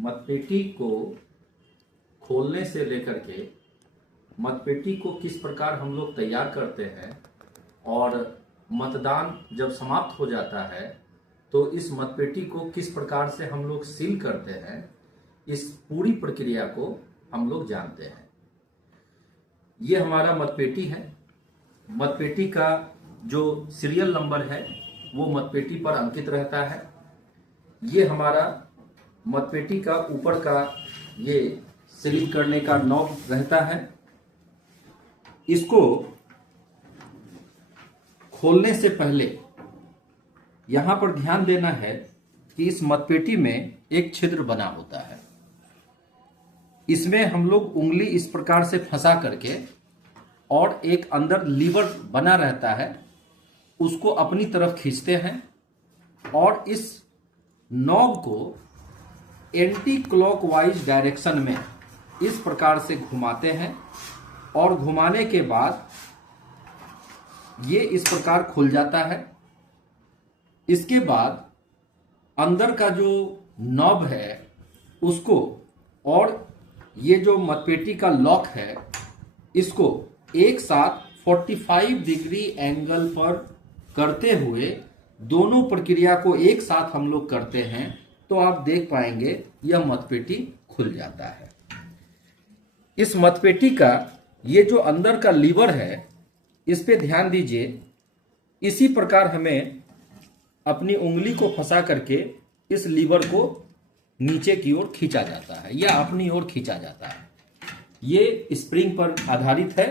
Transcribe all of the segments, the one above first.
मतपेटी को खोलने से लेकर के मतपेटी को किस प्रकार हम लोग तैयार करते हैं और मतदान जब समाप्त हो जाता है तो इस मतपेटी को किस प्रकार से हम लोग सील करते हैं, इस पूरी प्रक्रिया को हम लोग जानते हैं। ये हमारा मतपेटी है। मतपेटी का जो सीरियल नंबर है वो मतपेटी पर अंकित रहता है। ये हमारा मतपेटी का ऊपर का ये सील करने का नॉब रहता है। इसको खोलने से पहले यहां पर ध्यान देना है कि इस मतपेटी में एक छिद्र बना होता है। इसमें हम लोग उंगली इस प्रकार से फंसा करके और एक अंदर लीवर बना रहता है उसको अपनी तरफ खींचते हैं और इस नॉब को एंटी क्लॉकवाइज डायरेक्शन में इस प्रकार से घुमाते हैं और घुमाने के बाद ये इस प्रकार खुल जाता है। इसके बाद अंदर का जो नॉब है उसको और ये जो मतपेटी का लॉक है इसको एक साथ 45 डिग्री एंगल पर करते हुए दोनों प्रक्रिया को एक साथ हम लोग करते हैं तो आप देख पाएंगे यह मतपेटी खुल जाता है। इस मतपेटी का ये जो अंदर का लीवर है इस पे ध्यान दीजिए। इसी प्रकार हमें अपनी उंगली को फंसा करके इस लीवर को नीचे की ओर खींचा जाता है या अपनी ओर खींचा जाता है। ये स्प्रिंग पर आधारित है।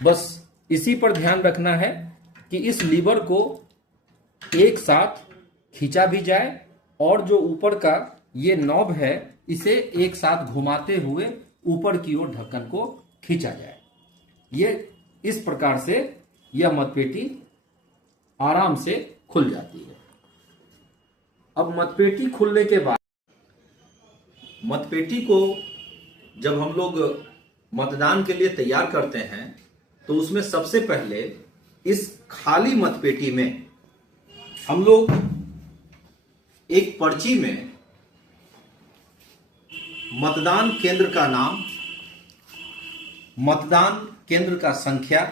बस इसी पर ध्यान रखना है कि इस लीवर को एक साथ खींचा भी जाए और जो ऊपर का ये नॉब है इसे एक साथ घुमाते हुए ऊपर की ओर ढक्कन को खींचा जाए। ये इस प्रकार से यह मतपेटी आराम से खुल जाती है। अब मतपेटी खुलने के बाद मतपेटी को जब हम लोग मतदान के लिए तैयार करते हैं तो उसमें सबसे पहले इस खाली मतपेटी में हम लोग एक पर्ची में मतदान केंद्र का नाम, मतदान केंद्र का संख्या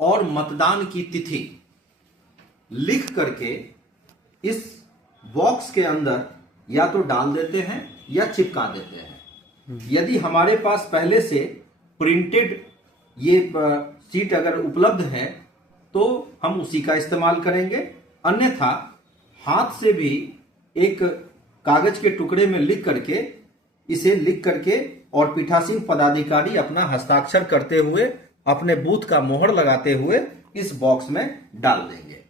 और मतदान की तिथि लिख करके इस बॉक्स के अंदर या तो डाल देते हैं या चिपका देते हैं। यदि हमारे पास पहले से प्रिंटेड ये सीट अगर उपलब्ध है तो हम उसी का इस्तेमाल करेंगे, अन्यथा हाथ से भी एक कागज के टुकड़े में लिख करके और पीठासीन पदाधिकारी अपना हस्ताक्षर करते हुए अपने बूथ का मोहर लगाते हुए इस बॉक्स में डाल देंगे।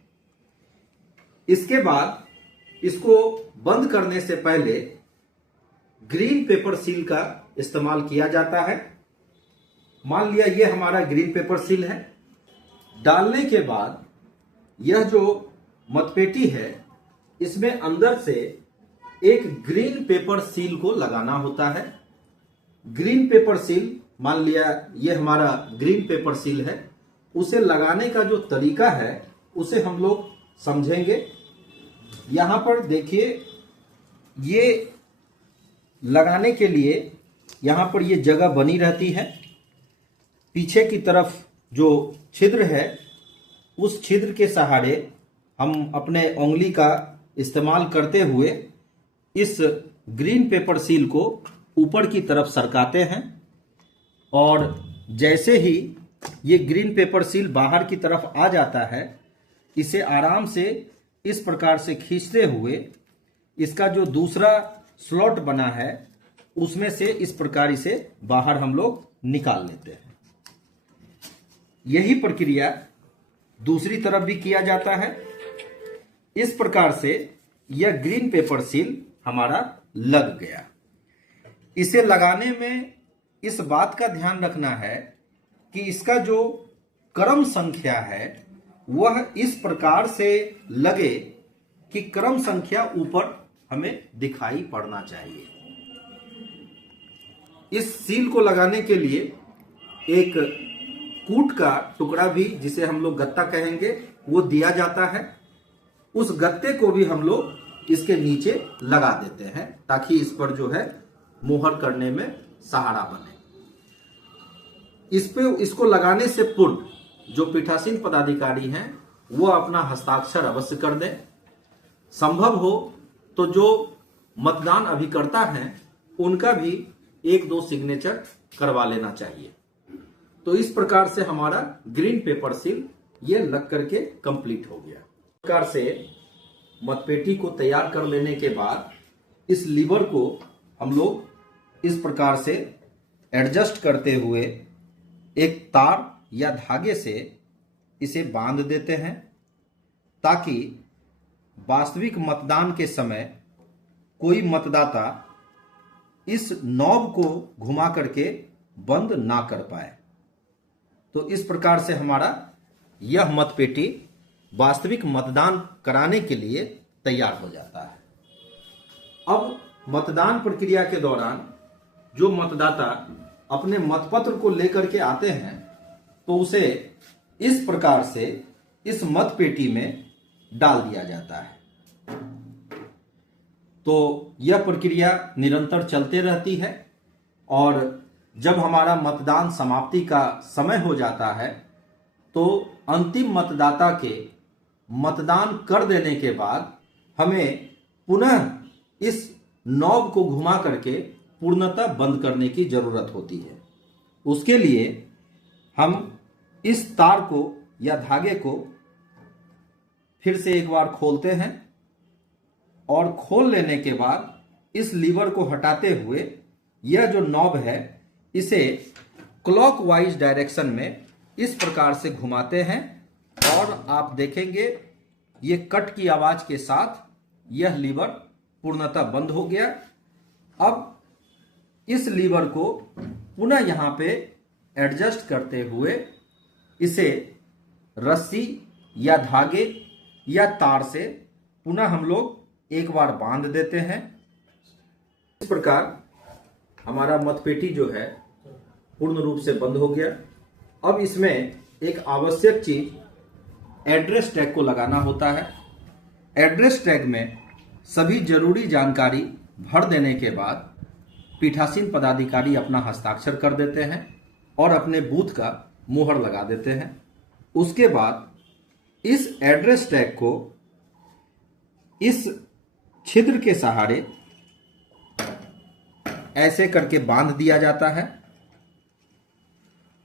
इसके बाद इसको बंद करने से पहले ग्रीन पेपर सील का इस्तेमाल किया जाता है। मान लिया ये हमारा ग्रीन पेपर सील है। डालने के बाद यह जो मतपेटी है इसमें अंदर से एक ग्रीन पेपर सील को लगाना होता है। ग्रीन पेपर सील, मान लिया ये हमारा ग्रीन पेपर सील है, उसे लगाने का जो तरीका है उसे हम लोग समझेंगे। यहां पर देखिए, ये लगाने के लिए यहां पर ये जगह बनी रहती है। पीछे की तरफ जो छिद्र है उस छिद्र के सहारे हम अपने उंगली का इस्तेमाल करते हुए इस ग्रीन पेपर सील को ऊपर की तरफ सरकाते हैं और जैसे ही ये ग्रीन पेपर सील बाहर की तरफ आ जाता है इसे आराम से इस प्रकार से खींचते हुए इसका जो दूसरा स्लॉट बना है उसमें से इस प्रकार इसे बाहर हम लोग निकाल लेते हैं। यही प्रक्रिया दूसरी तरफ भी किया जाता है। इस प्रकार से यह ग्रीन पेपर सील हमारा लग गया। इसे लगाने में इस बात का ध्यान रखना है कि इसका जो क्रम संख्या है वह इस प्रकार से लगे कि क्रम संख्या ऊपर हमें दिखाई पड़ना चाहिए। इस सील को लगाने के लिए एक कूट का टुकड़ा भी, जिसे हम लोग गत्ता कहेंगे, वो दिया जाता है। उस गत्ते को भी हम लोग इसके नीचे लगा देते हैं ताकि इस पर जो है मुहर करने में सहारा बने। इसको लगाने से पूर्व जो पीठासीन पदाधिकारी हैं वो अपना हस्ताक्षर अवश्य कर दें। संभव हो तो जो मतदान अभिकर्ता हैं उनका भी 1-2 सिग्नेचर करवा लेना चाहिए। तो इस प्रकार से हमारा ग्रीन पेपर सील ये लग करके कंप्लीट हो गया। इस प्रकार से मतपेटी को तैयार कर लेने के बाद इस लीवर को हम लोग इस प्रकार से एडजस्ट करते हुए एक तार या धागे से इसे बांध देते हैं ताकि वास्तविक मतदान के समय कोई मतदाता इस नॉब को घुमा करके बंद ना कर पाए। तो इस प्रकार से हमारा यह मतपेटी वास्तविक मतदान कराने के लिए तैयार हो जाता है। अब मतदान प्रक्रिया के दौरान जो मतदाता अपने मतपत्र को लेकर के आते हैं तो उसे इस प्रकार से इस मतपेटी में डाल दिया जाता है। तो यह प्रक्रिया निरंतर चलते रहती है और जब हमारा मतदान समाप्ति का समय हो जाता है तो अंतिम मतदाता के मतदान कर देने के बाद हमें पुनः इस नॉब को घुमा करके पूर्णतः बंद करने की जरूरत होती है। उसके लिए हम इस तार को या धागे को फिर से एक बार खोलते हैं और खोल लेने के बाद इस लीवर को हटाते हुए यह जो नॉब है इसे क्लॉकवाइज डायरेक्शन में इस प्रकार से घुमाते हैं और आप देखेंगे ये कट की आवाज के साथ यह लीवर पूर्णतः बंद हो गया। अब इस लीवर को पुनः यहां पे एडजस्ट करते हुए इसे रस्सी या धागे या तार से पुनः हम लोग एक बार बांध देते हैं। इस प्रकार हमारा मतपेटी जो है पूर्ण रूप से बंद हो गया। अब इसमें एक आवश्यक चीज एड्रेस टैग को लगाना होता है। एड्रेस टैग में सभी जरूरी जानकारी भर देने के बाद पीठासीन पदाधिकारी अपना हस्ताक्षर कर देते हैं और अपने बूथ का मुहर लगा देते हैं। उसके बाद इस एड्रेस टैग को इस छिद्र के सहारे ऐसे करके बांध दिया जाता है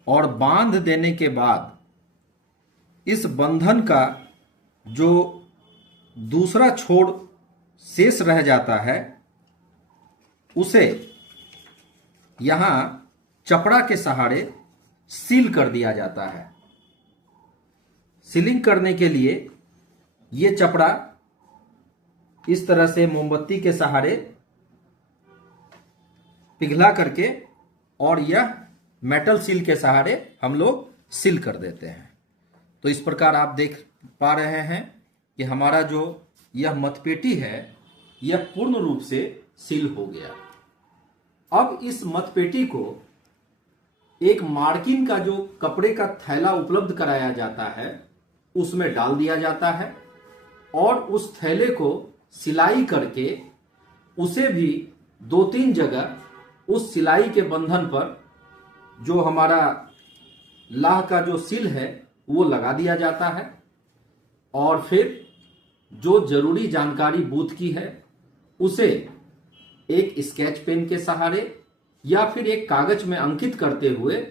और बांध देने के बाद इस बंधन का जो दूसरा छोर शेष रह जाता है उसे यहां चपड़ा के सहारे सील कर दिया जाता है। सीलिंग करने के लिए यह चपड़ा इस तरह से मोमबत्ती के सहारे पिघला करके और यह मेटल सील के सहारे हम लोग सील कर देते हैं। तो इस प्रकार आप देख पा रहे हैं कि हमारा जो यह मतपेटी है यह पूर्ण रूप से सील हो गया। अब इस मतपेटी को एक मार्किन का जो कपड़े का थैला उपलब्ध कराया जाता है उसमें डाल दिया जाता है और उस थैले को सिलाई करके उसे भी 2-3 जगह उस सिलाई के बंधन पर जो हमारा लाह का जो सील है वो लगा दिया जाता है और फिर जो जरूरी जानकारी बूथ की है उसे एक स्केच पेन के सहारे या फिर एक कागज में अंकित करते हुए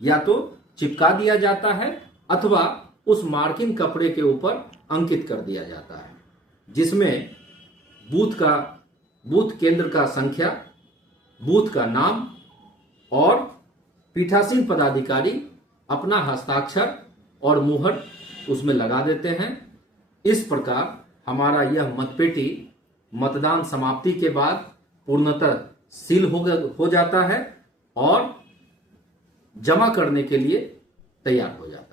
या तो चिपका दिया जाता है अथवा उस मार्किन कपड़े के ऊपर अंकित कर दिया जाता है, जिसमें बूथ केंद्र का संख्या, बूथ का नाम और पीठासीन पदाधिकारी अपना हस्ताक्षर और मुहर उसमें लगा देते हैं। इस प्रकार हमारा यह मतपेटी मतदान समाप्ति के बाद पूर्णतः सील हो जाता है और जमा करने के लिए तैयार हो जाता है।